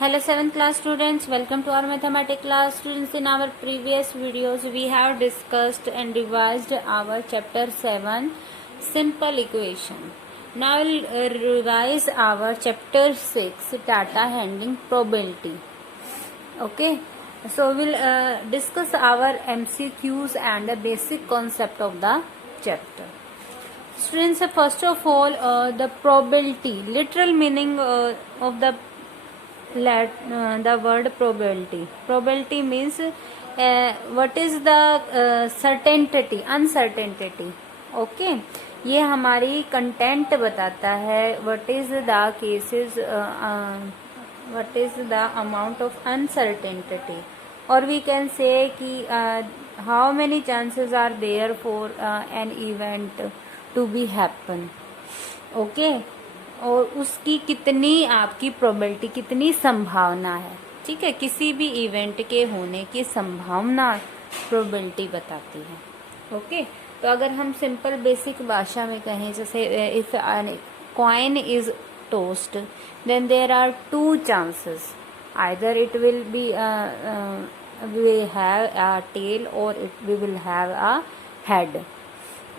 Hello 7th class students, welcome to our mathematics class. Students, in our previous videos we have discussed and revised our chapter 7 simple equation. Now we'll revise our chapter 6 data handling probability. Okay, so we'll discuss our MCQs and the basic concept of the chapter. Students, first of all, the probability, literal meaning of the word probability. Probability means what is the certainty, uncertainty. Okay, ये हमारी content बताता है what is the cases, what is the amount of uncertainty, और we can say कि how many chances are there for an event to be happen. Okay, और उसकी कितनी आपकी प्रोबेबिलिटी, कितनी संभावना है. ठीक है, किसी भी इवेंट के होने की संभावना प्रोबेबिलिटी बताती है. ओके, तो अगर हम सिंपल बेसिक भाषा में कहें, जैसे if coin is tossed then there are two chances, either it will be we have a tail और we will have a head,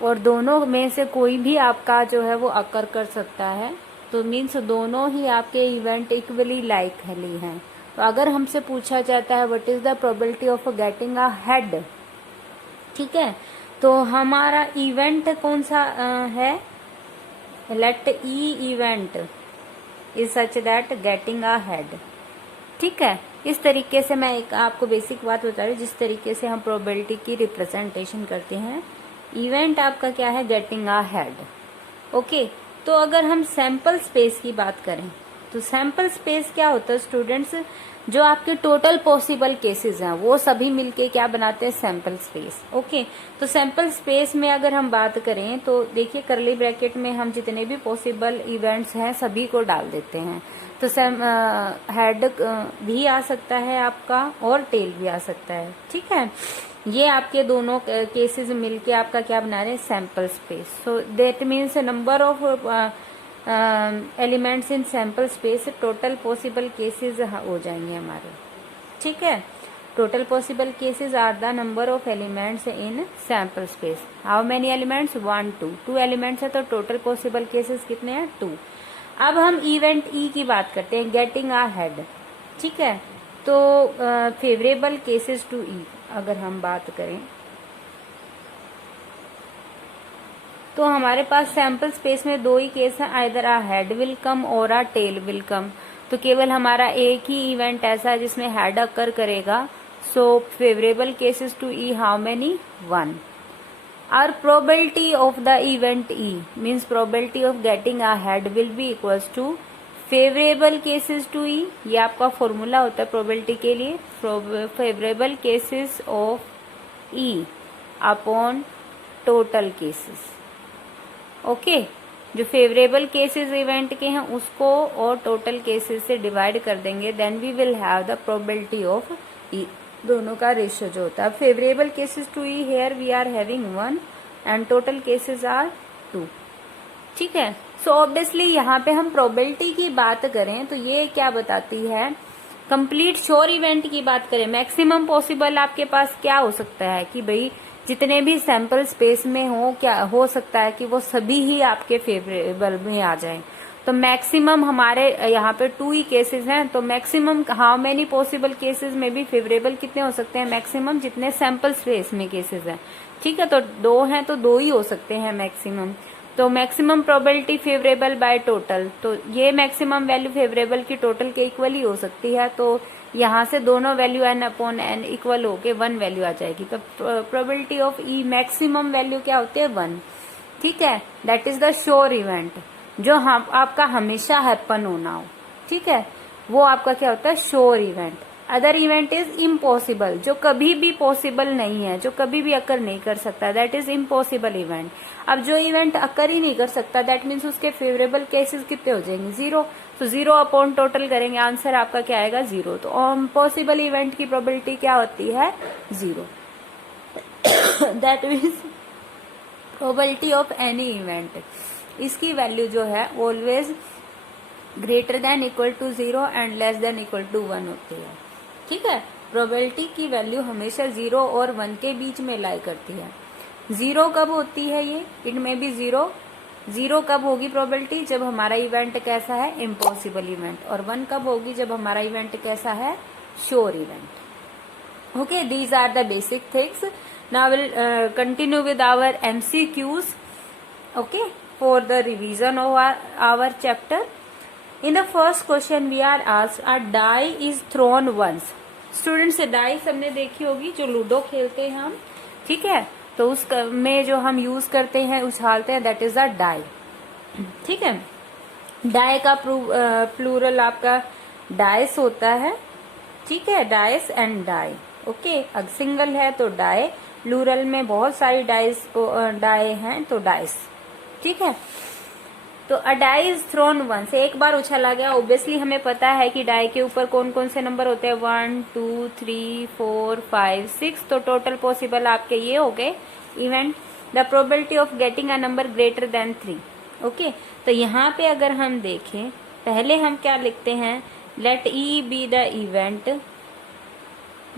और दोनों में से कोई भी आपका जो है वो अकर कर सकता है. तो मीन्स दोनों ही आपके इवेंट इक्वली लाइकली हैं. तो अगर हमसे पूछा जाता है what is the probability of getting a head, ठीक है, तो हमारा इवेंट कौन सा है, let E event is such that getting a head. ठीक है, इस तरीके से मैं एक आपको बेसिक बात बता रही हूँ, जिस तरीके से हम प्रोबेबिलिटी की रिप्रेजेंटेशन करते हैं. इवेंट आपका क्या है, गेटिंग अ हेड. ओके, तो अगर हम सैंपल स्पेस की बात करें तो सैंपल स्पेस क्या होता है स्टूडेंट्स, जो आपके टोटल पॉसिबल केसेस हैं वो सभी मिलके क्या बनाते हैं, सैंपल स्पेस. ओके, तो सैंपल स्पेस में अगर हम बात करें तो देखिए कर्ली ब्रैकेट में हम जितने भी पॉसिबल इवेंट्स हैं सभी को डाल देते हैं. तो हेड भी आ सकता है आपका और टेल भी आ सकता है. ठीक है, ये आपके दोनों केसेस मिलके आपका क्या बना रहे हैं, sample space. So that means number of elements in sample space, total possible cases हो जाएंगे हमारे. ठीक है, total possible cases are the number of elements in sample space. How many elements, 1 2. 2 elements है तो टोटल पॉसिबल केसेस कितने हैं, 2. अब हम इवेंट ई की बात करते हैं, गेटिंग अ हेड. ठीक है, तो फेवरेबल केसेस टू ई अगर हम बात करें तो हमारे पास सैंपल स्पेस में दो ही केस है, either a head will come और अ टेल विल कम. तो केवल हमारा एक ही इवेंट ऐसा है जिसमें हेड अकर करेगा. So favourable cases to E how many, 1. Our probability of the event E means probability of getting a head will be equals to favorable cases to E. ये आपका फॉर्मूला होता है probability के लिए, favourable cases of E upon total cases. Okay, जो favourable cases event के हैं उसको और टोटल केसेस से डिवाइड कर देंगे, then we will have the probability of E. दोनों का रेशियो जो होता है, favourable cases to E here we are having 1 and total cases are 2. ठीक है, सो ऑब्वियसली यहाँ पे हम प्रोबेबिलिटी की बात करें तो ये क्या बताती है, कंप्लीट श्योर इवेंट की बात करें, मैक्सिमम पॉसिबल आपके पास क्या हो सकता है कि भाई जितने भी सैंपल स्पेस में हो, क्या हो सकता है कि वो सभी ही आपके फेवरेबल में आ जाए. तो मैक्सिमम हमारे यहाँ पे 2 ही केसेस हैं, तो maximum how many possible cases में भी फेवरेबल कितने हो सकते हैं, मैक्सिमम जितने सैंपल स्पेस में केसेस हैं. ठीक है, तो 2 हैं तो 2 ही हो सकते हैं मैक्सिमम. तो maximum probability favourable by total, तो ये मैक्सिमम वैल्यू फेवरेबल की टोटल के इक्वल ही हो सकती है. तो यहाँ से दोनों value n upon n equal होके 1 वैल्यू आ जाएगी. तो probability of E maximum value क्या होती है, 1. ठीक है, that is the sure event, जो हम आपका हमेशा हैपन होना हो. ठीक है, वो आपका क्या होता है, sure event. Other event is impossible, जो कभी भी पॉसिबल नहीं है, जो कभी भी अकर नहीं कर सकता, दैट इज इम्पॉसिबल इवेंट. अब जो इवेंट अकर ही नहीं कर सकता, दैट मीन्स उसके फेवरेबल केसेस कितने हो जाएंगे, 0. तो 0 अपॉन टोटल करेंगे, आंसर आपका क्या आएगा, 0. तो पॉसिबल इवेंट की प्रोबेबिलिटी क्या होती है, 0. That means probability of any event, इसकी वैल्यू जो है always greater than equal to 0 and less than equal to 1 होती है। ठीक है, प्रोबेबिलिटी की वैल्यू हमेशा 0 और 1 के बीच में लाई करती है। 0 कब होती है ये, इट में बी 0 कब होगी प्रोबेबिलिटी, जब हमारा इवेंट कैसा है, इम्पॉसिबल इवेंट, और 1 कब होगी, जब हमारा इवेंट कैसा है, sure event. Okay, these are the basic things. Now will continue with our MCQs, okay, for the revision of our chapter. In the first question we are asked, a die is thrown once. Students, die सबने देखी होगी, जो ludo खेलते हैं हम, ठीक है, तो उस में जो हम यूज करते हैं, उछालते हैं, दैट इज अ डाई। ठीक है, डाई का प्लूरल आपका डाइस होता है। ठीक है, डाइस एंड डाई। ओके, अगर सिंगल है तो डाई, प्लूरल में बहुत सारी डाइस को डाई हैं तो डाइस। ठीक है, तो अ डाई इज थ्रोन वंस, एक बार उछाला गया। ऑब्वियसली हमें पता है कि डाई के ऊपर कौन कौन से नंबर होते हैं, 1 2 3 4 5 6, तो टोटल पॉसिबल आपके ये हो गए event. The probability of getting a number greater than 3। Okay, तो यहाँ पे अगर हम देखें, पहले हम क्या लिखते हैं, let E be the event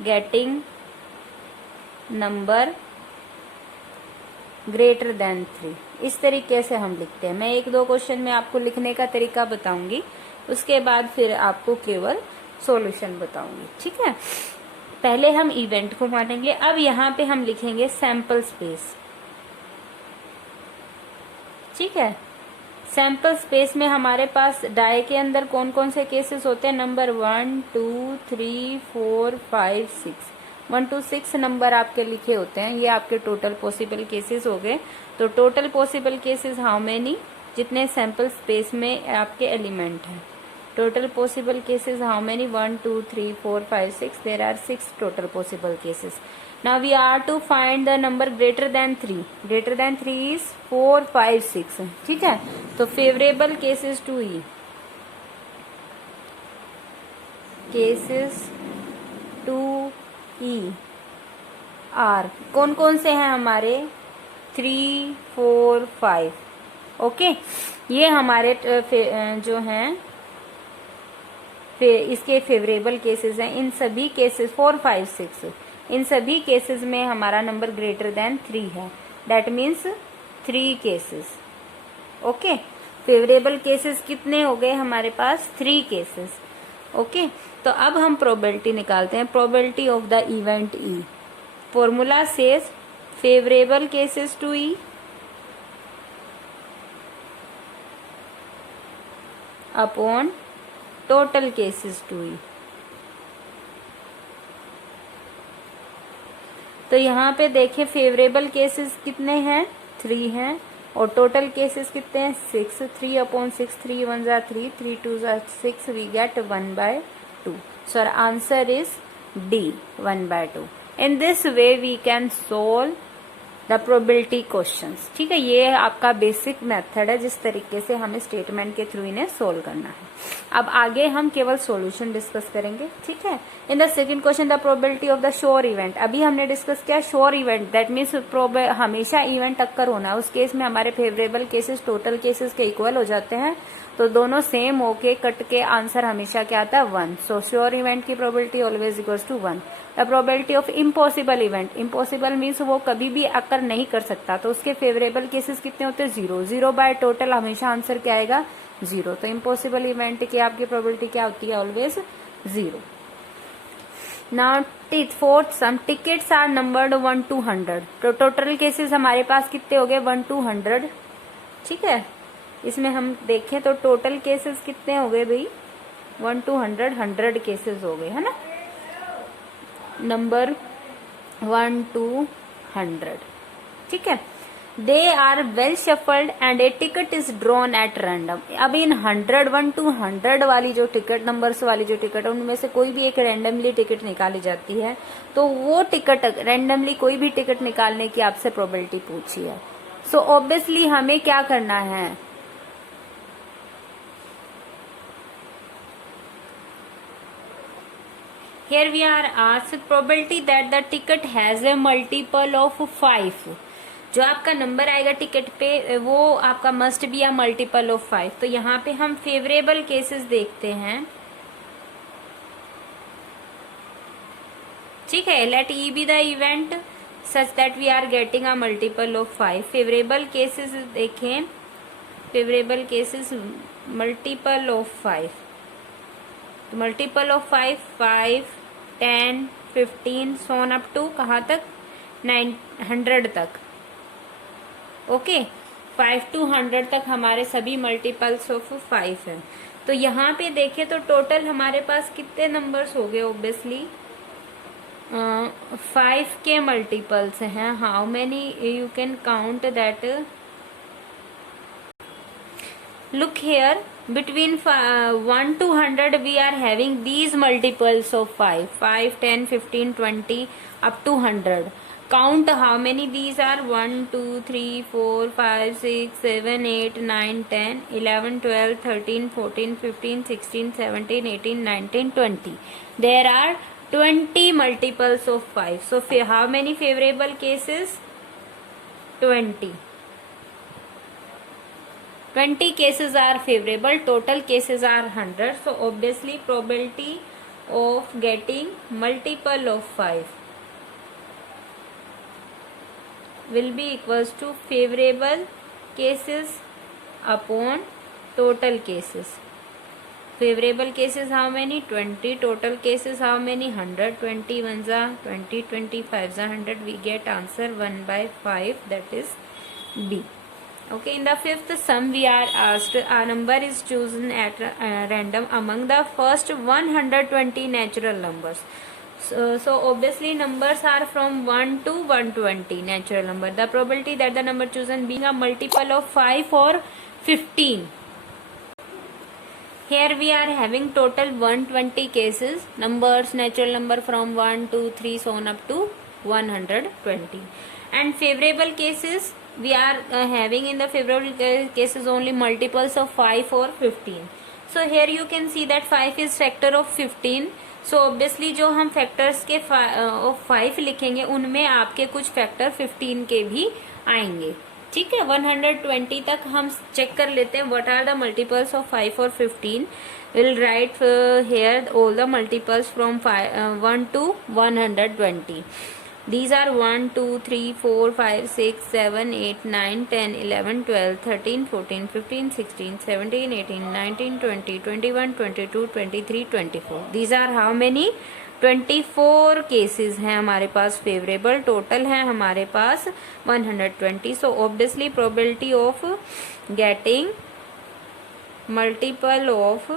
getting number greater than 3, इस तरीके से हम लिखते हैं। मैं एक दो क्वेश्चन में आपको लिखने का तरीका बताऊंगी, उसके बाद फिर आपको केवल सॉल्यूशन बताऊंगी। ठीक है, पहले हम इवेंट को मानेंगे। अब यहाँ पे हम लिखेंगे सैंपल स्पेस। ठीक है, सैंपल स्पेस में हमारे पास डाई के अंदर कौन कौन से केसेस होते हैं, नंबर 1 2 3 4 5 6, 1 to 6 नंबर आपके लिखे होते हैं। ये आपके टोटल पॉसिबल केसेस हो गए। तो total possible cases how many, जितने सैंपल स्पेस में आपके एलिमेंट हैं। Total possible cases how many, 1 2 3 4 5 6, there are 6 total possible cases. Now we are to find the number greater than 3। Greater than 3 is 4 5 6। ठीक है, तो favourable cases to E, cases to E are कौन कौन से हैं हमारे, 3 4 5। Okay, ये हमारे जो हैं इसके फेवरेबल केसेस हैं। इन सभी केसेस 4 5 6, इन सभी केसेस में हमारा नंबर ग्रेटर देन 3 है। That means 3 cases. Okay, favourable cases कितने हो गए हमारे पास, 3 केसेस। ओके, तो अब हम प्रोबेबिलिटी निकालते हैं, probability of the event E. Formula says favourable cases to E upon total cases to E. तो यहाँ पे देखिए फेवरेबल केसेस कितने हैं, 3 हैं, और टोटल केसेस कितने हैं, 6। 3 अपॉन 6, 3 1 जा 3, 3 2 जा 6, we get 1/2। So our answer is D, 1/2. In this way we can solve the probability questions. ठीक है, ये आपका बेसिक मेथड है जिस तरीके से हमें स्टेटमेंट के थ्रू इन्हें सोल्व करना है। अब आगे हम केवल सॉल्यूशन डिस्कस करेंगे। ठीक है, in the second question the probability of the sure event. अभी हमने डिस्कस किया श्योर इवेंट, दैट मीन्स हमेशा इवेंट अक्कर होना। उस केस में हमारे फेवरेबल केसेस टोटल केसेस के इक्वल हो जाते हैं, तो दोनों सेम होके कट के आंसर हमेशा क्या आता है, 1। सो श्योर इवेंट की probability always equals to 1। The probability of impossible event, impossible means वो कभी भी अक्कर नहीं कर सकता, तो उसके फेवरेबल केसेस कितने होते हैं, 0। 0 बाय टोटल हमेशा आंसर क्या आएगा, 0। तो इम्पॉसिबल इवेंट की आपकी प्रोबेबिलिटी क्या होती है, always 0। Now fourth sum, tickets are numbered 1 to 100। तो टोटल केसेस हमारे पास कितने हो गए, 1 to 100। ठीक है, इसमें हम देखें तो टोटल केसेस कितने हो गए भाई, 1 to 100, 100 केसेस हो गए, है ना, नंबर 1 to 100। ठीक है, they are well shuffled and a ticket is drawn at random. अब इन 100 1 to 100 वाली जो टिकट नंबर्स वाली जो टिकट है, उनमें से कोई भी एक रैंडमली टिकट निकाली जाती है। तो वो टिकट रैंडमली कोई भी टिकट निकालने की आपसे प्रोबेबिलिटी पूछी है। सो ऑब्वियसली हमें क्या करना है, here we are asked probability that the ticket has a multiple of 5। जो आपका नंबर आएगा टिकट पे वो आपका must be a multiple of 5। तो यहाँ पे हम फेवरेबल केसेस देखते हैं, ठीक है। Let E be the event such that we are getting a multiple of 5। Favourable cases देखें, फेवरेबल केसेस मल्टीपल ऑफ 5, तो multiple of 5 5 10 15 so on up to कहाँ तक 900 तक। ओके 5 to 100 तक हमारे सभी मल्टीपल्स ऑफ 5 है। तो यहाँ पे देखें तो टोटल हमारे पास कितने नंबर्स हो गए, ऑब्वियसली 5 के मल्टीपल्स हैं। How many you can count that, look here between 1 to 100 we are having these multiples of 5 5 10 15 20 up to 100। count how many these are, 1 2 3 4 5 6 7 8 9 10 11 12 13 14 15 16 17 18 19 20। there are 20 multiples of 5। so how many favorable cases, 20 cases are favorable, total cases are 100। so obviously probability of getting multiple of 5 will be equals to favorable cases upon total cases। favorable cases how many, 20, total cases how many, 100, 20 ones are 20, 25 are 100, we get answer 1/5, that is B। Okay, in the fifth sum we are asked a number is chosen at random among the first 120 natural numbers। so obviously numbers are from 1 to 120 natural number। the probability that the number chosen being a multiple of 5 or 15। here we are having total 120 cases, numbers natural number from 1 2 3 so on up to 120। and favorable cases we are having in the favorable cases only multiples of 5 or 15। so here you can see that 5 is factor of 15। so obviously जो हम factors के of 5 लिखेंगे उनमें आपके कुछ factor 15 के भी आएंगे, ठीक है। 120 तक हम चेक कर लेते हैं what are the multiples of 5 or 15। we'll write here all the multiples from 1 to 120। these are 1 2 3 4 5 6 7 8 9 10 11 12 13 14 15 16 17 18 19 20 21 22 23 24। these are how many, 24 cases हैं हमारे पास फेवरेबल, टोटल है हमारे पास 120। so obviously probability of getting multiple of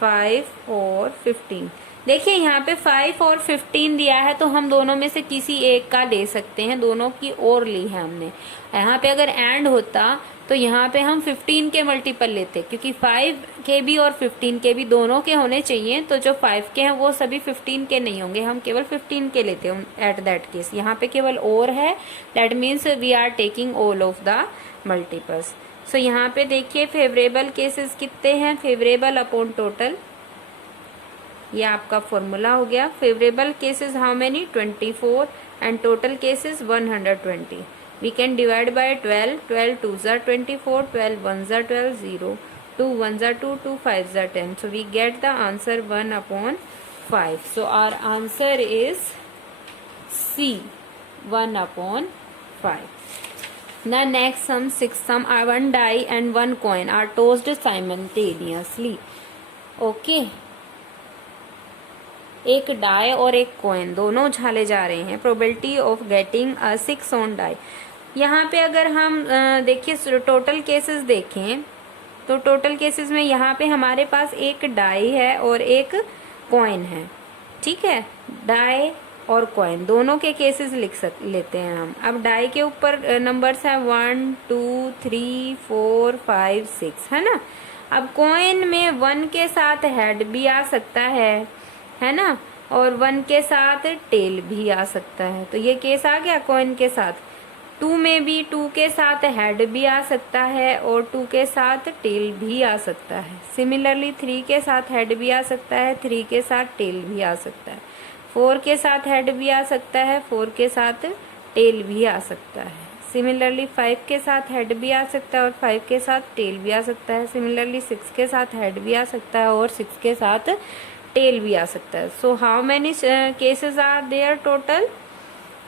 5 और 15। देखिए यहाँ पे 5 और 15 दिया है तो हम दोनों में से किसी एक का ले सकते हैं, दोनों की और ली है हमने। यहाँ पे अगर एंड होता तो यहाँ पे हम 15 के मल्टीपल लेते, क्योंकि 5 के भी और 15 के भी दोनों के होने चाहिए। तो जो 5 के हैं वो सभी 15 के नहीं होंगे, हम केवल 15 के लेते हैं एट दैट केस। यहाँ पे केवल और है, that means we are taking all of the multiples. So यहाँ पे देखिए फेवरेबल केसेस कितने हैं, फेवरेबल अपॉन टोटल, ये आपका फॉर्मूला हो गया। Favourable cases how many, 24 and total cases 120। We can divide by 12, 12 2s are 24, 12 1s are 12, 0, 2 1s are 2, 2 5s are 10। so we get the answer 1/5। so our answer is C, 1/5। The next sum, sixth sum, one die and one coin are tossed simultaneously। okay, एक die और एक coin दोनों उछाले जा रहे हैं। Probability of getting 6 on die. यहाँ पे अगर हम देखिए टोटल केसेस देखें तो टोटल केसेस में यहाँ पे हमारे पास एक डाई है और एक कॉइन है, ठीक है। डाई और कॉइन दोनों के केसेस लेते हैं हम। अब डाई के ऊपर नंबर्स हैं 1 2 3 4 5 6, है ना। अब कॉइन में 1 के साथ हेड भी आ सकता है ना, और 1 के साथ टेल भी आ सकता है। तो ये केस आ गया कॉइन के साथ। 2 में भी 2 के साथ हेड भी आ सकता है और 2 के साथ टेल भी आ सकता है। सिमिलरली 3 के साथ हेड भी आ सकता है, 3 के साथ टेल भी आ सकता है। 4 के साथ हेड भी आ सकता है, 4 के साथ टेल भी आ सकता है। सिमिलरली 5 के साथ हेड भी आ सकता है और 5 के साथ टेल भी आ सकता है। सिमिलरली 6 के साथ हेड भी आ सकता है और 6 के साथ टेल भी आ सकता है। So how many cases are there total?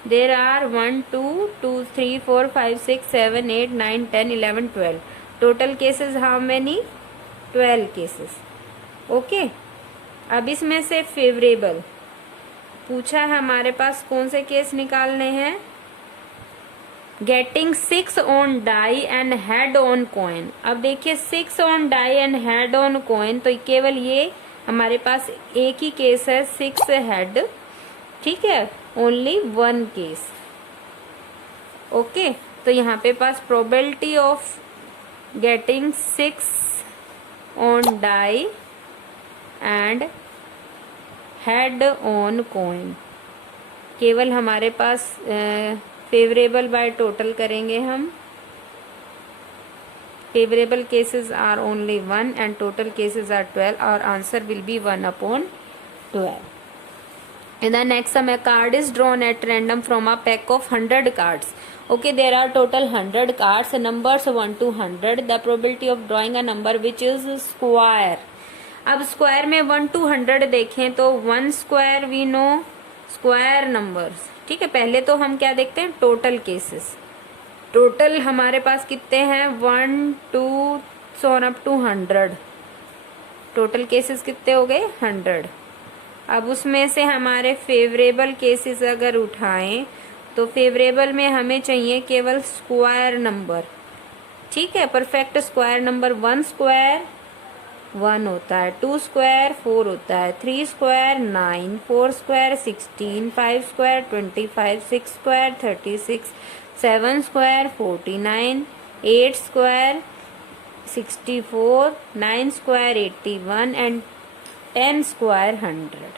There are 1 2 2 3 4 5 6 7 8 9 10 11 12 total cases. How many? 12 cases. Okay, अब इसमें से फेवरेबल पूछा है हमारे पास, कौन से केस निकालने हैं? Getting 6 on die and head on coin. अब देखिए 6 on die and head on coin, तो केवल ये हमारे पास एक ही केस है, 6 हेड, ठीक है, ओनली 1 केस। ओके, तो यहाँ पे पास probability of getting 6 on die and head on coin, केवल हमारे पास फेवरेबल बाय टोटल करेंगे हम। Favourable cases are only 1 and total cases are 12। और answer will be 1/12। In the next sum, a card is drawn at random from a pack of 100 cards. Okay, there are total 100 cards, numbers 1 to 100. The probability of drawing a number which is square. अब square में 1 to 100 देखें तो 1 square we know square numbers, ठीक है। पहले तो हम क्या देखते हैं? Total cases. टोटल हमारे पास कितने हैं? 1 2 so up to 100। Total cases कितने हो गए? 100। अब उसमें से हमारे फेवरेबल केसेस अगर उठाएं तो फेवरेबल में हमें चाहिए केवल स्क्वायर नंबर, ठीक है, परफेक्ट स्क्वायर नंबर। 1 स्क्वायर 1 होता है, 2 स्क्वायर 4 होता है, 3 square 9, 4 square 16, 5 square 25, 6 square 36, 7 square 49, 8 square 64, 9 square 81 and 10 square 100,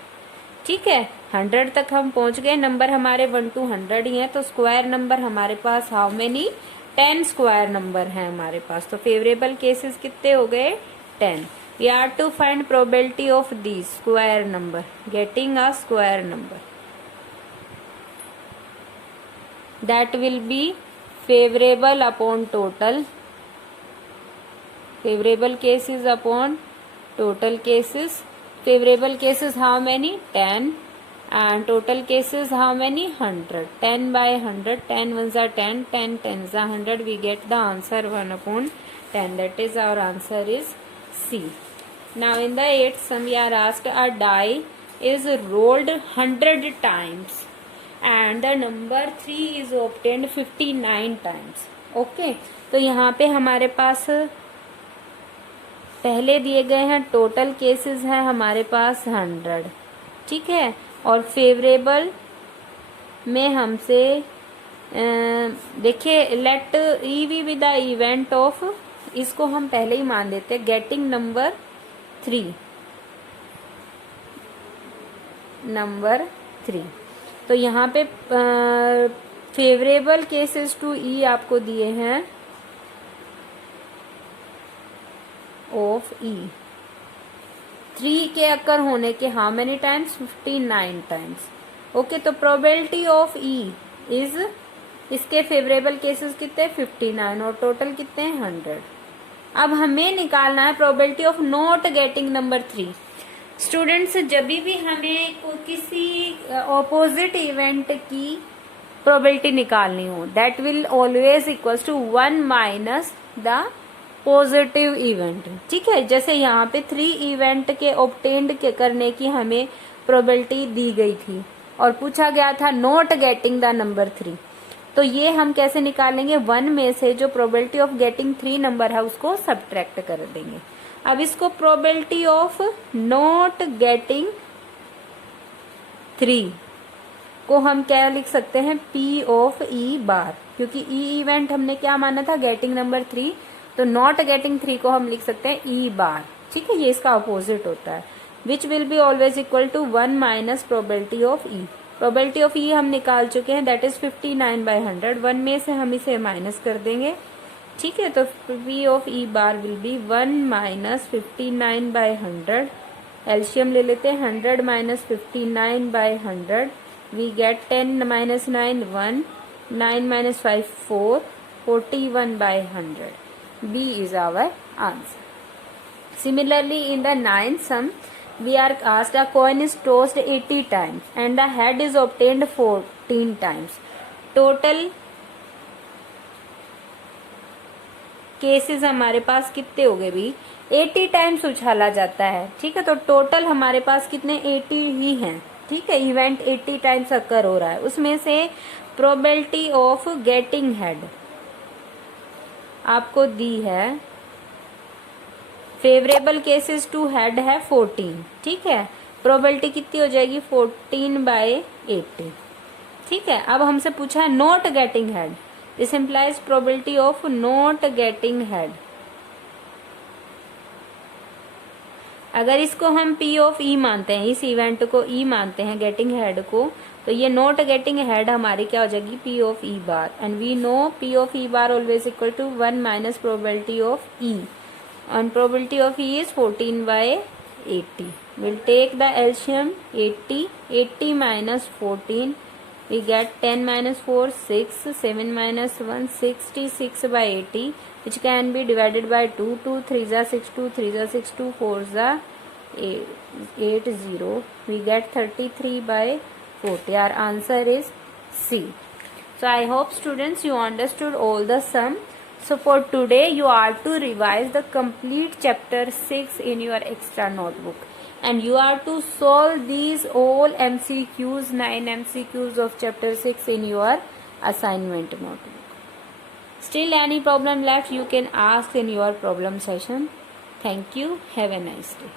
ठीक है। 100 तक हम पहुंच गए। नंबर हमारे 1 to 100 ही है, तो स्क्वायर नंबर हमारे पास हाउ मेनी? 10 स्क्वायर नंबर है हमारे पास। तो फेवरेबल केसेस कितने हो गए? 10। We are to find probability of the square number, getting a square number that will be favourable upon total, favourable cases upon total cases. Favorable cases how many? 10 and total cases how many? 100. 10 by 100, 10 ones are 10, 10 tens are 100. We get the answer 1/10. That is our answer is C. Now in the 8th sum we are asked a die is rolled 100 times and the number 3 is obtained 59 times. Okay, तो यहाँ पे हमारे पास पहले दिए गए हैं total cases हैं हमारे पास 100, ठीक है, और फेवरेबल में हमसे देखिए let E we with the event of, इसको हम पहले ही मान लेते हैं गेटिंग नंबर 3, नंबर 3। तो यहाँ पे फेवरेबल केसेस टू ई आपको दिए हैं ऑफ ई 3 के अकर होने के how many times? 59 times. Okay, तो प्रोबेबिलिटी ऑफ ई इज, इसके फेवरेबल केसेस कितने? 59 और टोटल कितने हैं? 100। अब हमें निकालना है probability of not getting number 3। Students, जब भी हमें किसी ऑपोजिट इवेंट की प्रोबेबिलिटी निकालनी हो, that will always equals to 1 minus the positive event, ठीक है। जैसे यहाँ पे 3 इवेंट के ऑब्टेन्ड के करने की हमें प्रोबेबिलिटी दी गई थी और पूछा गया था नॉट गेटिंग द नंबर 3, तो ये हम कैसे निकालेंगे? 1 में से जो प्रोबेबिलिटी ऑफ गेटिंग 3 नंबर है उसको सब्ट्रैक्ट कर देंगे। अब इसको प्रोबेबिलिटी ऑफ नॉट गेटिंग 3 को हम क्या लिख सकते हैं? P ऑफ ई बार, क्योंकि ई इवेंट हमने क्या माना था? गेटिंग नंबर 3, तो नॉट गेटिंग 3 को हम लिख सकते हैं ई बार, ठीक है, ये इसका अपोजिट होता है, which will be always equal to 1 minus probability of E. Probability of E हम निकाल चुके हैं, दैट इज 59/100। 1 में से हम इसे माइनस कर देंगे, ठीक है, तो P of E bar will be 1 minus 59/100। LCM ले लेते हैं, 100 minus 59/100, we get 10 minus 9 1, 9 minus 5 4, 41 by 100. B is our answer. Similarly, in the ninth sum, we are asked a coin is tossed 80 times and the head is obtained 14 times. Total cases हमारे पास कितने हो गए भी? 80 times उछाला जाता है, ठीक है। तो टोटल हमारे पास कितने? 80 ही हैं, ठीक है। इवेंट 80 टाइम्स अकर हो रहा है। उसमें से प्रोबेबिलिटी ऑफ गेटिंग हेड आपको दी है, फेवरेबल केसेस टू हेड है 14, ठीक है। प्रोबेबिलिटी कितनी हो जाएगी? 14 by 80, ठीक है। अब हमसे पूछा है not getting head, this implies probability of not getting head. अगर इसको हम P ऑफ E मानते हैं, इस इवेंट को E मानते हैं, गेटिंग हेड को, तो ये नॉट गेटिंग हेड हमारी क्या हो जाएगी? P of E bar. And we know P of E bar always equal to 1 minus probability of E, and probability of E is 14 by 80. We'll take the LCM 80 minus 14, we get 10 minus 4 6, 7 minus 1 66 by 80, which can be divided by 2, 2 3 6, 2 3 6, 2 4 8 0, we get 33 by 40. Our answer is C. So I hope students you understood all the sum. So for today you are to revise the complete chapter 6 in your extra notebook, and you are to solve these all MCQs, 9 MCQs of chapter 6 in your assignment notebook. Still any problem left, you can ask in your problem session. Thank you. Have a nice day.